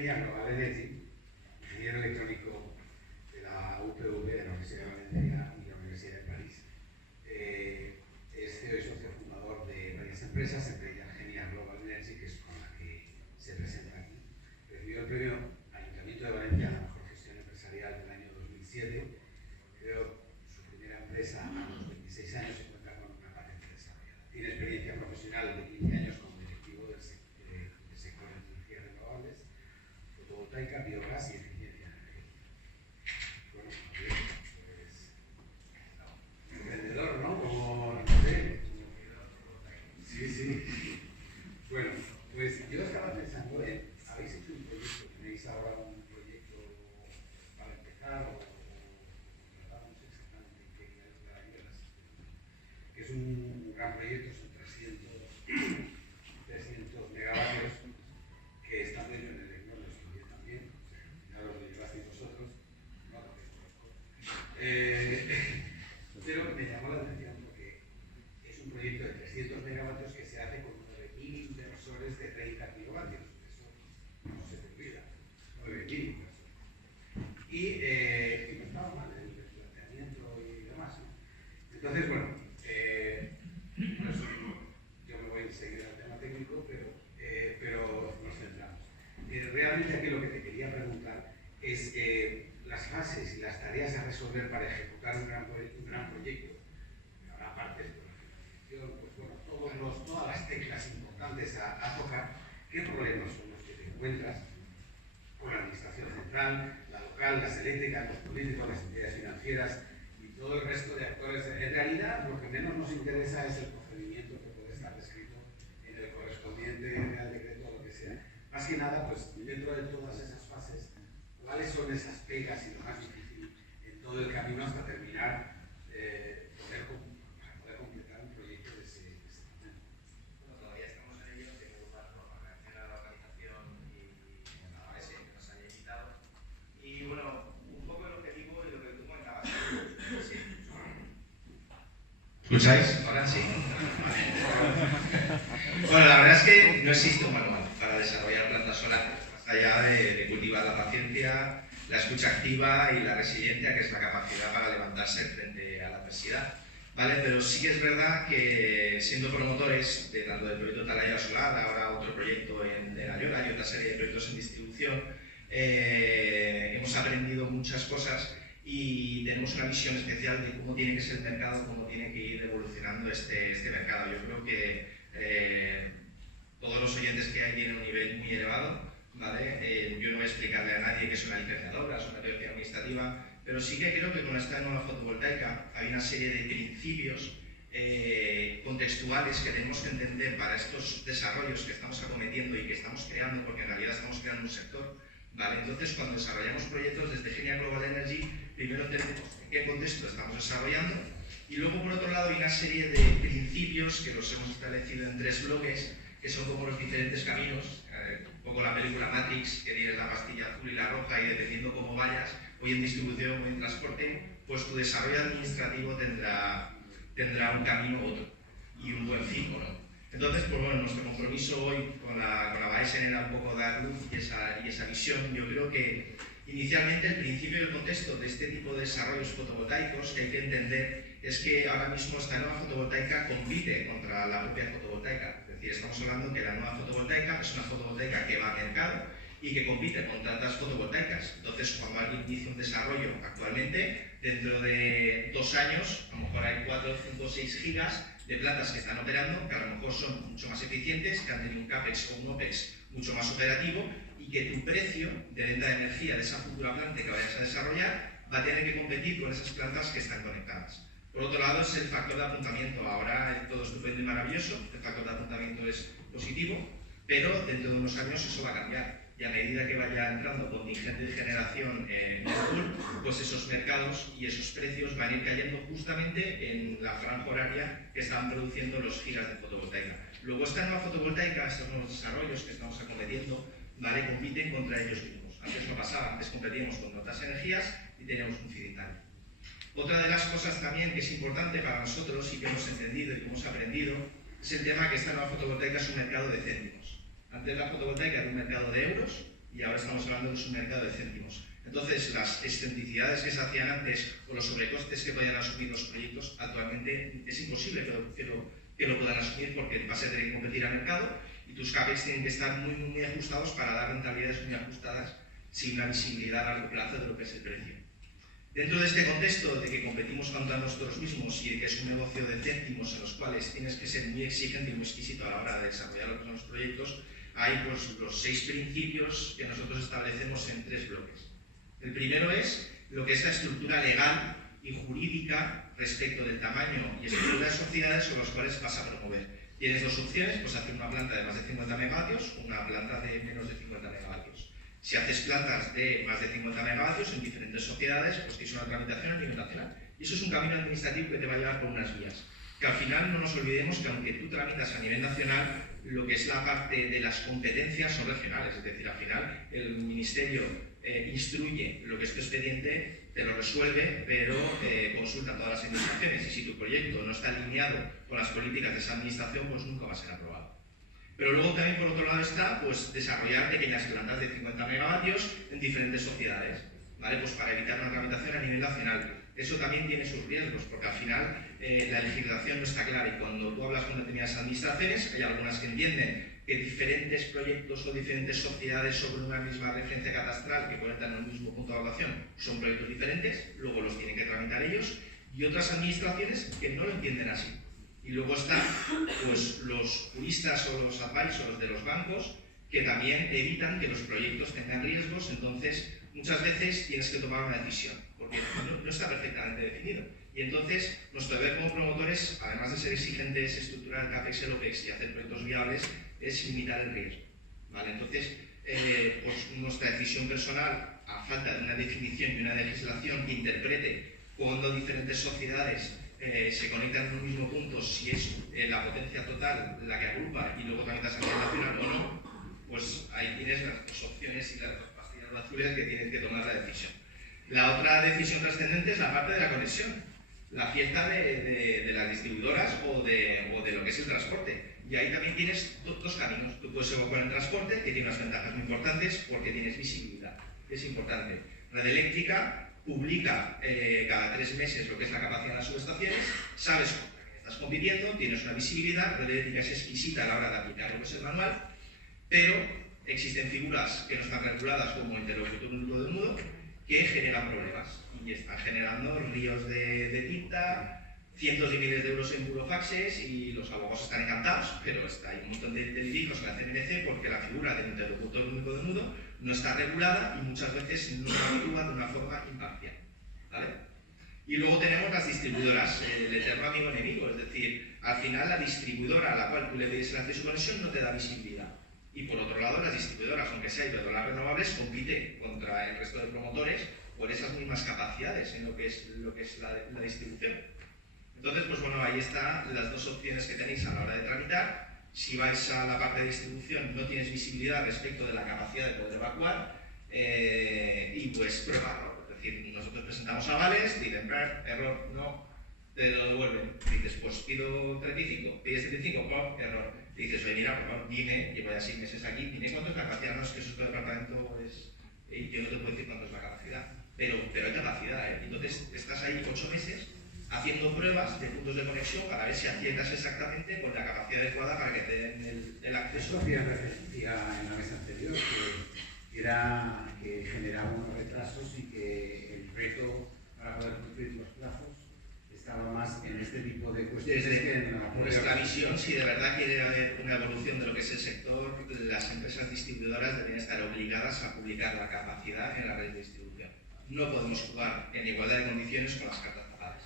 Genia Global Energy, ingeniero electrónico de la UPV, de la Universidad de Valencia y la Universidad de París. Es CEO y socio fundador de varias empresas, entre ellas Genia Global Energy, que es con la que se presenta aquí. Recibió el premio Ayuntamiento de Valencia a la mejor gestión empresarial del año 2007. Creó su primera empresa a los 26 años y cuenta con una patente desarrollada. Tiene experiencia profesional de 15 años como directivo del sector de energías renovables, fotovoltaica, biogás y eficiencia energética. Bueno, pues emprendedor, ¿no? Como, no sé. Sí. Bueno, pues yo estaba pensando en, ¿habéis hecho un proyecto? ¿Tenéis ahora un proyecto para empezar o no sé exactamente en qué nivel de la vida? Que es un gran proyecto, son 300 megavatios que están dentro del Elecnor, lo estudié también, ya lo llevasteis vosotros, no lo conozco. Pero me llamó la atención porque es un proyecto de 300 megavatios que se hace con 9.000 inversores de 30 kilovatios. Eso no se te olvida, 9.000 inversores. Y no estaba mal el planteamiento y demás, ¿no? Entonces, bueno, yo me voy a seguir al tema técnico, pero nos centramos. Realmente aquí lo que te quería preguntar es las fases y las tareas a resolver para ejecutar un gran proyecto. Habrá partes de la financiación, pues bueno, todas las teclas importantes a tocar. ¿Qué problemas son los que te encuentras con la administración central, la local, las eléctricas, los políticos, las entidades financieras y todo el resto de actores? En realidad, lo que menos nos interesa es el procedimiento que puede estar descrito en el correspondiente Real Decreto o lo que sea. Más que nada, pues dentro de todas esas fases, ¿cuáles son esas pegas y lo más difícil en todo el camino hasta terminar, para poder completar un proyecto de ese tamaño? Bueno, todavía estamos en ello, en primer lugar por agradecer a la organización y a la AES que nos haya invitado. Y bueno, un poco el objetivo y lo que tú comentabas. Sí. ¿Escucháis? Ahora sí. Bueno, la verdad es que no existe un manual para desarrollar plantas solares, más allá de cultivar la paciencia, la escucha activa y la resiliencia, que es la capacidad para levantarse frente a la adversidad. ¿Vale? Pero sí que es verdad que siendo promotores de tanto del proyecto Atalaya Solar, ahora otro proyecto en Ayora y otra serie de proyectos en distribución, hemos aprendido muchas cosas y tenemos una visión especial de cómo tiene que ser el mercado, cómo tiene que ir evolucionando este mercado. Yo creo que todos los oyentes que hay tienen un nivel muy elevado, ¿vale? Yo no voy a explicarle a nadie que es una licenciadora, es una teoría administrativa, pero sí que creo que con esta nueva fotovoltaica hay una serie de principios contextuales que tenemos que entender para estos desarrollos que estamos acometiendo y que estamos creando, porque en realidad estamos creando un sector, ¿vale? Entonces, cuando desarrollamos proyectos desde Genia Global Energy, primero entendemos en qué contexto estamos desarrollando y luego, por otro lado, hay una serie de principios que los hemos establecido en 3 bloques, que son como los diferentes caminos, un poco la película Matrix, que tienes la pastilla azul y la roja y dependiendo cómo vayas, hoy en distribución o en transporte, pues tu desarrollo administrativo tendrá un camino u otro y un buen fin, ¿no? Entonces, pues bueno, nuestro compromiso hoy con la BAESEN era un poco dar luz y esa visión. Yo creo que inicialmente el principio y el contexto de este tipo de desarrollos fotovoltaicos que hay que entender es que ahora mismo esta nueva fotovoltaica compite contra la propia fotovoltaica. Es decir, estamos hablando que la nueva fotovoltaica es una fotovoltaica que va al mercado y que compite con tantas fotovoltaicas. Entonces, cuando alguien inicia un desarrollo actualmente, dentro de 2 años, a lo mejor hay 4, 5, 6 gigas de plantas que están operando, que a lo mejor son mucho más eficientes, que han tenido un CAPEX o un OPEX mucho más operativo y que tu precio de venta de energía de esa futura planta que vayas a desarrollar va a tener que competir con esas plantas que están conectadas. Por otro lado, es el factor de apuntamiento. Ahora es todo estupendo y maravilloso, el factor de apuntamiento es positivo, pero dentro de unos años eso va a cambiar. Y a medida que vaya entrando contingente de generación en el pool, pues esos mercados y esos precios van a ir cayendo justamente en la franja horaria que están produciendo los gigas de fotovoltaica. Luego esta nueva fotovoltaica, estos nuevos desarrollos que estamos acometiendo, ¿vale? Compiten contra ellos mismos. Antes no pasaba, antes competíamos contra otras energías y teníamos un feed-in time. Otra de las cosas también que es importante para nosotros y que hemos entendido y que hemos aprendido es el tema que esta nueva fotovoltaica es un mercado de céntimos. Antes la fotovoltaica era un mercado de euros, y ahora estamos hablando de un mercado de céntimos. Entonces, las excentricidades que se hacían antes o los sobrecostes que podían asumir los proyectos, actualmente es imposible que lo puedan asumir porque vas a tener que competir al mercado y tus CAPEX tienen que estar muy ajustados para dar rentabilidades muy ajustadas sin una visibilidad a largo plazo de lo que es el precio. Dentro de este contexto de que competimos contra nosotros mismos y de que es un negocio de céntimos en los cuales tienes que ser muy exigente y muy exquisito a la hora de desarrollar lo que son los proyectos, hay pues, los 6 principios que nosotros establecemos en 3 bloques. El primero es lo que es la estructura legal y jurídica respecto del tamaño y estructura de sociedades sobre las cuales vas a promover. Tienes 2 opciones, pues hacer una planta de más de 50 megavatios o una planta de menos de 50 megavatios. Si haces plantas de más de 50 megavatios en diferentes sociedades, pues tienes una tramitación a nivel nacional. Y eso es un camino administrativo que te va a llevar por unas vías. Que al final no nos olvidemos que aunque tú tramitas a nivel nacional, lo que es la parte de las competencias son regionales. Es decir, al final el Ministerio instruye lo que es tu expediente, te lo resuelve, pero consulta a todas las administraciones. Y si tu proyecto no está alineado con las políticas de esa administración, pues nunca va a ser aprobado. Pero luego también por otro lado está pues, desarrollar pequeñas plantas de 50 megavatios en diferentes sociedades, ¿vale? Pues para evitar una tramitación a nivel nacional. Eso también tiene sus riesgos, porque al final la legislación no está clara y cuando tú hablas con determinadas administraciones, hay algunas que entienden que diferentes proyectos o diferentes sociedades sobre una misma referencia catastral que pueden tener el mismo punto de evaluación son proyectos diferentes, luego los tienen que tramitar ellos, y otras administraciones que no lo entienden así. Y luego están pues, los juristas o los advisors de los bancos que también evitan que los proyectos tengan riesgos, entonces muchas veces tienes que tomar una decisión, porque no está perfectamente definido. Y entonces nuestro deber como promotores, además de ser exigentes, estructurar el CAPEX, el OPEX y hacer proyectos viables, es limitar el riesgo, ¿vale? Entonces, pues nuestra decisión personal, a falta de una definición y una legislación que interprete cuando diferentes sociedades se conectan en un mismo punto, si es la potencia total la que agrupa y luego tramitas a nivel nacional o no, pues ahí tienes las 2 opciones y las 2 pastillas azules que tienes que tomar la decisión. La otra decisión trascendente es la parte de la conexión, la fiesta de las distribuidoras o de lo que es el transporte. Y ahí también tienes 2 caminos. Tú puedes evacuar el transporte, que tiene unas ventajas muy importantes porque tienes visibilidad. Es importante. Red Eléctrica publica cada 3 meses lo que es la capacidad de las subestaciones, sabes con quién estás compitiendo, tienes una visibilidad. Red Eléctrica es exquisita a la hora de aplicar lo que es el manual, pero existen figuras que no están reguladas como interlocutor único de nudo que generan problemas y están generando ríos de tinta, cientos de miles de euros en burofaxes y los abogados están encantados, pero hay un montón de litigios en la CNMC porque la figura del interlocutor único de nudo no está regulada y muchas veces no actúa de una forma imparcial, ¿vale? Y luego tenemos las distribuidoras, el eterno amigo enemigo, es decir, al final la distribuidora a la cual tú le pides el acceso a conexión no te da visibilidad. Y por otro lado, las distribuidoras, aunque sea Iberdrola Renovables, compite contra el resto de promotores por esas mismas capacidades en lo que es la distribución. Entonces, pues bueno, ahí están las 2 opciones que tenéis a la hora de tramitar. Si vais a la parte de distribución, no tienes visibilidad respecto de la capacidad de poder evacuar y pues prueba-error. Es decir, nosotros presentamos avales, dicen error, no, te lo devuelven. Dices, pues pido 35, pides 35, error. Dices, oye, mira, por favor, dime, llevo ya 6 meses aquí, dime cuánto es la capacidad. No, es que eso es todo el departamento, yo no te puedo decir cuánto es la capacidad, pero hay capacidad, ¿eh? Entonces, estás ahí 8 meses haciendo pruebas de puntos de conexión para ver si aciertas exactamente con la capacidad adecuada para que te den el acceso. Eso hacía referencia en la mesa anterior, que generaba unos retrasos y que el reto para poder cumplir los plazos estaba más en este tipo de cuestiones. Desde nuestra visión, si de verdad quiere haber una evolución de lo que es el sector, las empresas distribuidoras deben estar obligadas a publicar la capacidad en la red de distribución. No podemos jugar en igualdad de condiciones con las cartas tapadas.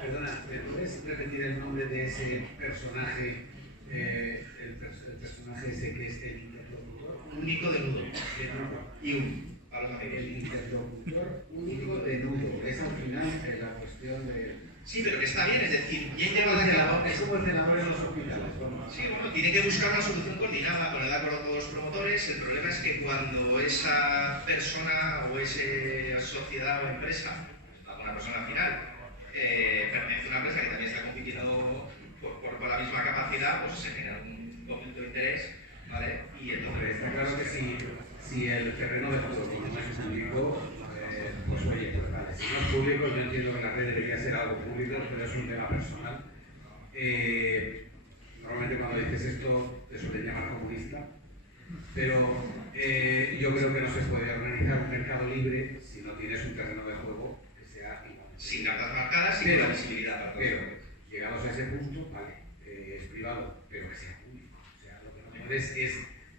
Perdona, ¿me puedes repetir el nombre de ese personaje, el personaje ese que es el interlocutor único de nudo? Y el interlocutor único de nudo. Es al final la cuestión de... Sí, pero que está bien, es decir, ¿quién lleva a cabo? Es como el senador de los hospitales. Sí, bueno, tiene que buscar una solución coordinada, poner de acuerdo a todos los promotores. El problema es que cuando esa persona o esa sociedad o empresa, una persona final, pertenece a una empresa que también está compitiendo por la misma capacidad, pues se genera un conflicto de interés, ¿vale? Y entonces... Está claro que si el terreno de juego no es público, pues oye, pues vale. Si no es público, yo entiendo que la red debería ser algo público, pero es un tema personal. Normalmente cuando dices esto te suelen llamar comunista, pero yo creo que no se puede organizar un mercado libre si no tienes un terreno de juego que sea igual. Sin cartas marcadas y con la visibilidad para todos. Pero llegados a ese punto, vale, es privado, pero que sea público. O sea,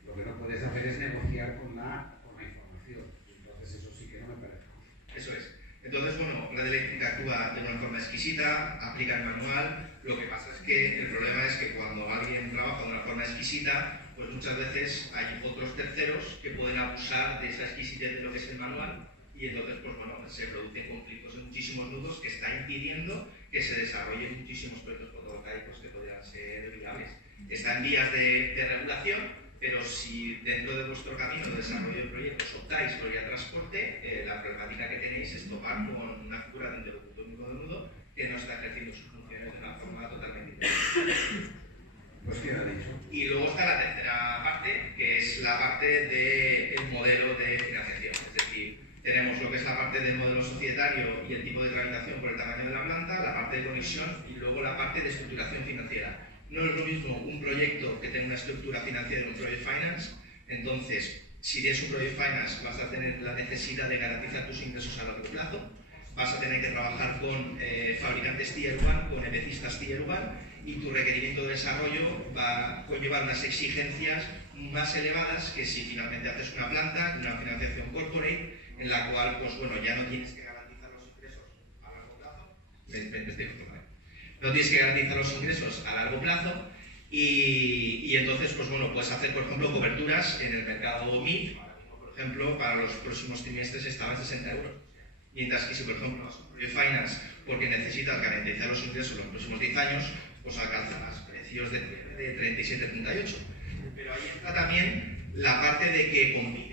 lo que no puedes hacer es negociar con la información. Entonces eso sí que no me parece justo. Eso es. Entonces, bueno, Red Eléctrica actúa de una forma exquisita, aplica el manual. Lo que pasa es que el problema es que cuando alguien trabaja de una forma exquisita, pues muchas veces hay otros terceros que pueden abusar de esa exquisitez de lo que es el manual y entonces, pues bueno, se producen conflictos en muchísimos nudos que está impidiendo que se desarrollen muchísimos proyectos fotovoltaicos que podrían ser viables. Está en vías de regulación, pero si dentro de vuestro camino de desarrollo de proyectos optáis por vía transporte, la problemática que tenéis es topar con una figura de interlocutor único de nudo que no está ejerciendo sus funciones de una forma totalmente independiente. Pues ¿qué ha dicho? Y luego está la tercera parte, que es la parte del modelo de financiación. Es decir, tenemos lo que es la parte del modelo societario y el tipo de tramitación por el tamaño de la planta, la parte de conexión y luego la parte de estructuración financiera. No es lo mismo un proyecto que tenga una estructura financiera de un project finance. Entonces, si tienes un project finance, vas a tener la necesidad de garantizar tus ingresos a largo plazo, vas a tener que trabajar con fabricantes Tier 1, con EPCistas Tier 1, y tu requerimiento de desarrollo va a conllevar unas exigencias más elevadas que si finalmente haces una planta, una financiación corporate, en la cual, pues bueno, ya no tienes que garantizar los ingresos a largo plazo. No tienes que garantizar los ingresos a largo plazo y entonces, pues bueno, puedes hacer, por ejemplo, coberturas en el mercado MIP. Por ejemplo, para los próximos trimestres estaban 60 euros. Mientras que si, por ejemplo, vas a un project finance porque necesitas garantizar los ingresos en los próximos 10 años, pues alcanzarás precios de 37-38. Pero ahí está también la parte de que compites.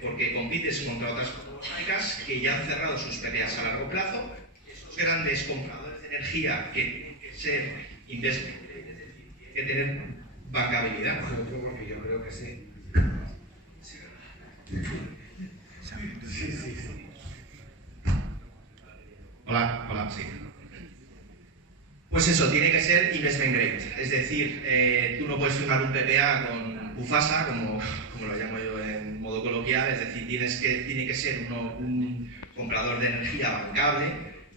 Porque compites contra otras fotovoltaicas que ya han cerrado sus PPAs a largo plazo. Esos grandes compradores de energía que tienen que ser investment, es decir, tienen que tener bancabilidad. Porque yo creo que sí. Sí. Hola, sí. Pues eso, tiene que ser investment grade, es decir, tú no puedes firmar un PPA con Bufasa, como lo llamo yo en modo coloquial, es decir, tiene que ser un comprador de energía bancable,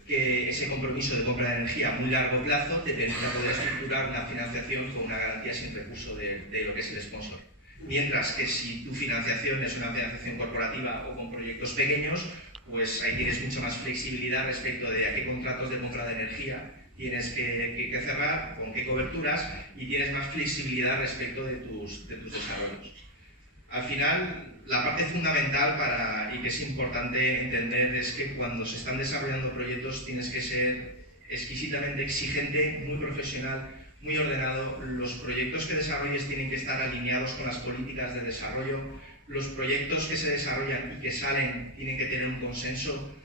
que ese compromiso de compra de energía a muy largo plazo te permita poder estructurar una financiación con una garantía sin recurso de lo que es el sponsor. Mientras que si tu financiación es una financiación corporativa o con proyectos pequeños, pues ahí tienes mucha más flexibilidad respecto de a qué contratos de compra de energía tienes que cerrar, con qué coberturas, y tienes más flexibilidad respecto de tus desarrollos. Al final, la parte fundamental y que es importante entender es que cuando se están desarrollando proyectos tienes que ser exquisitamente exigente, muy profesional, muy ordenado. Los proyectos que desarrolles tienen que estar alineados con las políticas de desarrollo. Los proyectos que se desarrollan y que salen tienen que tener un consenso.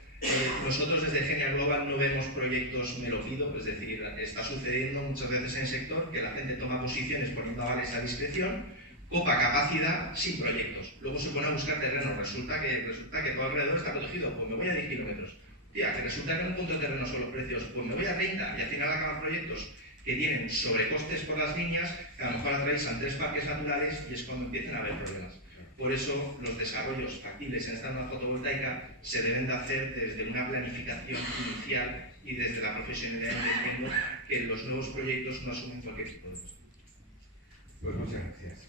Nosotros desde Genia Global no vemos proyectos me lo pido, es decir, está sucediendo muchas veces en el sector que la gente toma posiciones poniendo avales a discreción, copa capacidad sin proyectos. Luego se pone a buscar terreno, resulta que todo alrededor está protegido, pues me voy a 10 kilómetros. Tía, que resulta que en un punto de terreno son los precios, pues me voy a 30 y al final acaban proyectos que tienen sobrecostes por las líneas, que a lo mejor atraviesan 3 parques naturales y es cuando empiezan a haber problemas. Por eso los desarrollos factibles en esta nueva fotovoltaica se deben de hacer desde una planificación inicial y desde la profesionalidad, entendiendo que los nuevos proyectos no asumen cualquier tipo de costo. Pues muchas gracias.